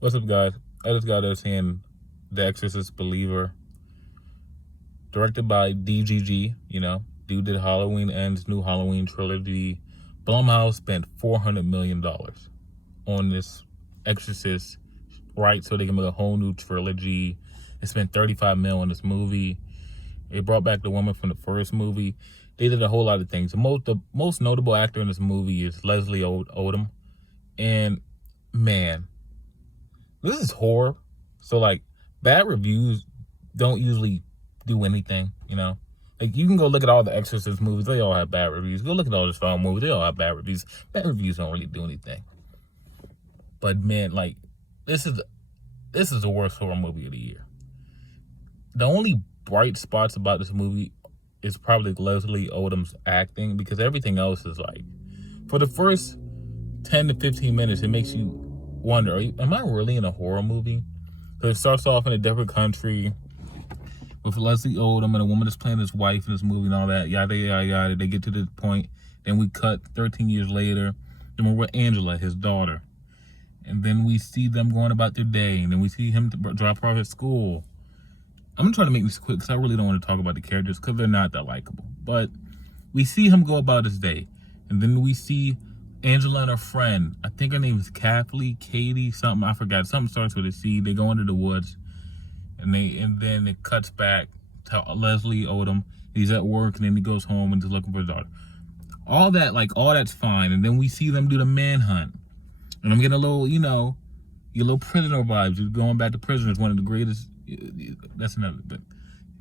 What's up, guys? I just got us in The Exorcist Believer, directed by DGG. Dude did Halloween Ends, new Halloween trilogy. Blumhouse spent $400 million on this Exorcist, right? So they can make a whole new trilogy. They spent $35 million on this movie. They brought back the woman from the first movie. They did a whole lot of things. The most notable actor in this movie is Leslie Odom. And man, this is horror. So like, bad reviews don't usually do anything, Like, you can go look at all the Exorcist movies, they all have bad reviews. Go look at all the film movies, they all have bad reviews. Bad reviews don't really do anything. But man, like, this is the worst horror movie of the year. The only bright spots about this movie is probably Leslie Odom's acting, because everything else is like, for the first 10 to 15 minutes, it makes you wonder, am I really in a horror movie? So it starts off in a different country with Leslie Odom and a woman that's playing his wife in this movie and all that, yada, yada, yada. They get to this point, then we cut 13 years later, then we're with Angela, his daughter. And then we see them going about their day, and then we see him drop her off at school. I'm going to try to make this quick because I really don't want to talk about the characters because they're not that likable. But we see him go about his day, and then we see Angela and her friend, I think her name is Katie, something, I forgot. Something starts with a C. They go into the woods, and then it cuts back to Leslie Odom. He's at work, and then he goes home and is looking for his daughter. All that's fine. And then we see them do the manhunt. And I'm getting a little, your little prisoner vibes. You're going back to prison is one of the greatest. That's another thing.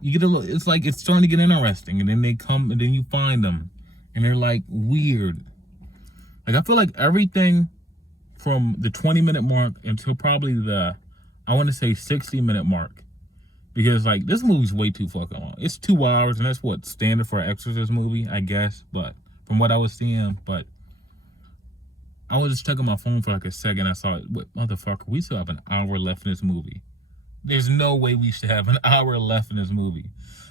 You get a little, it's like, it's starting to get interesting. And then they come, and then you find them, and they're like weird. Like, I feel like everything from the 20-minute mark until probably I want to say 60-minute mark. Because, like, this movie's way too fucking long. It's 2 hours, and that's what standard for an Exorcist movie, I guess. But from what I was seeing, but I was just checking my phone for like a second. I saw it. What, motherfucker, we still have an hour left in this movie. There's no way we should have an hour left in this movie.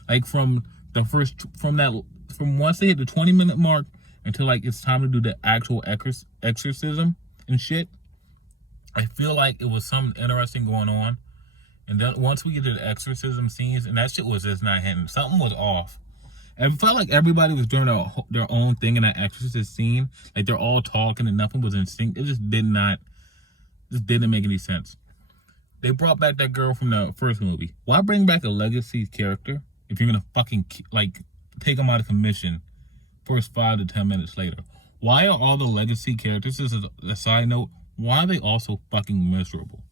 Like, from once they hit the 20-minute mark until like it's time to do the actual exorcism and shit, I feel like it was something interesting going on. And then once we get to the exorcism scenes, and that shit was just not hitting. Something was off. And it felt like everybody was doing their own thing in that exorcist scene. Like, they're all talking and nothing was in sync. It just didn't make any sense. They brought back that girl from the first movie. Why bring back a legacy character if you're gonna fucking like take them out of commission first 5 to 10 minutes later? Why are all the legacy characters, this is a side note, why are they all so fucking miserable?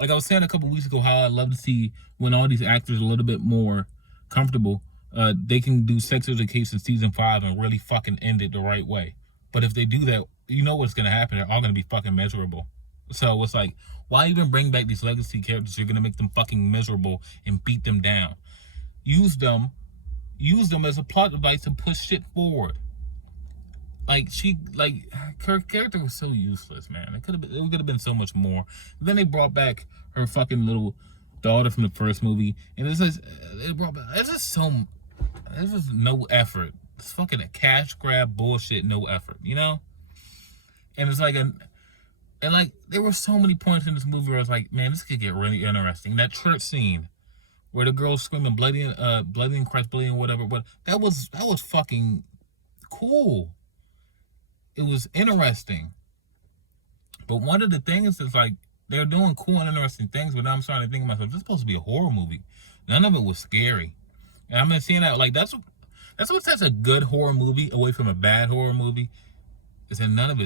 Like I was saying a couple weeks ago, how I love to see when all these actors are a little bit more comfortable, they can do Sex Education season 5 and really fucking end it the right way. But if they do that, you know what's gonna happen. They're all gonna be fucking miserable. So it's like, why even bring back these legacy characters? You're gonna make them fucking miserable and beat them down. Use them as a plot device to push shit forward. Like, her character was so useless, man. It could have been so much more. And then they brought back her fucking little daughter from the first movie, and it's just no effort. It's fucking a cash grab bullshit, no effort, And it's like and like, there were so many points in this movie where I was like, man, this could get really interesting. That church scene where the girl's screaming bloody and Christ, bloody and whatever, but that was fucking cool. It was interesting. But one of the things is, like, they're doing cool and interesting things, but now I'm starting to think to myself, this is supposed to be a horror movie. None of it was scary. And I'm not seeing that, like, that's what sets a good horror movie away from a bad horror movie, is that none of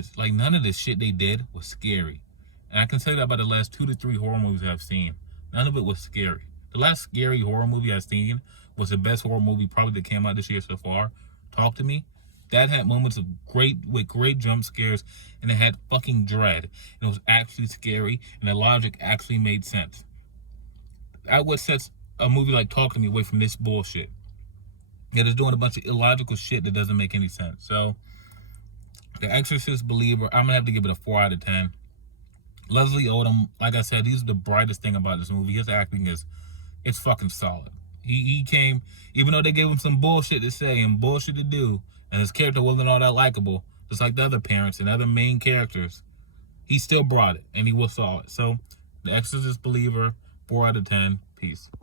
this shit they did was scary. And I can say that about the last 2 to 3 horror movies I've seen. None of it was scary. The last scary horror movie I've seen was the best horror movie probably that came out this year so far, Talk to Me. That had moments of great jump scares, and it had fucking dread. And it was actually scary, and the logic actually made sense. That's what sets a movie like Talk to Me away from this bullshit. It is doing a bunch of illogical shit that doesn't make any sense. So, The Exorcist Believer, I'm gonna have to give it a 4 out of 10. Leslie Odom, like I said, he's the brightest thing about this movie. His acting it's fucking solid. He came, even though they gave him some bullshit to say and bullshit to do, and his character wasn't all that likable, just like the other parents and other main characters. he still brought it, and he will saw it. So, The Exorcist believer, 4 out of 10. Peace.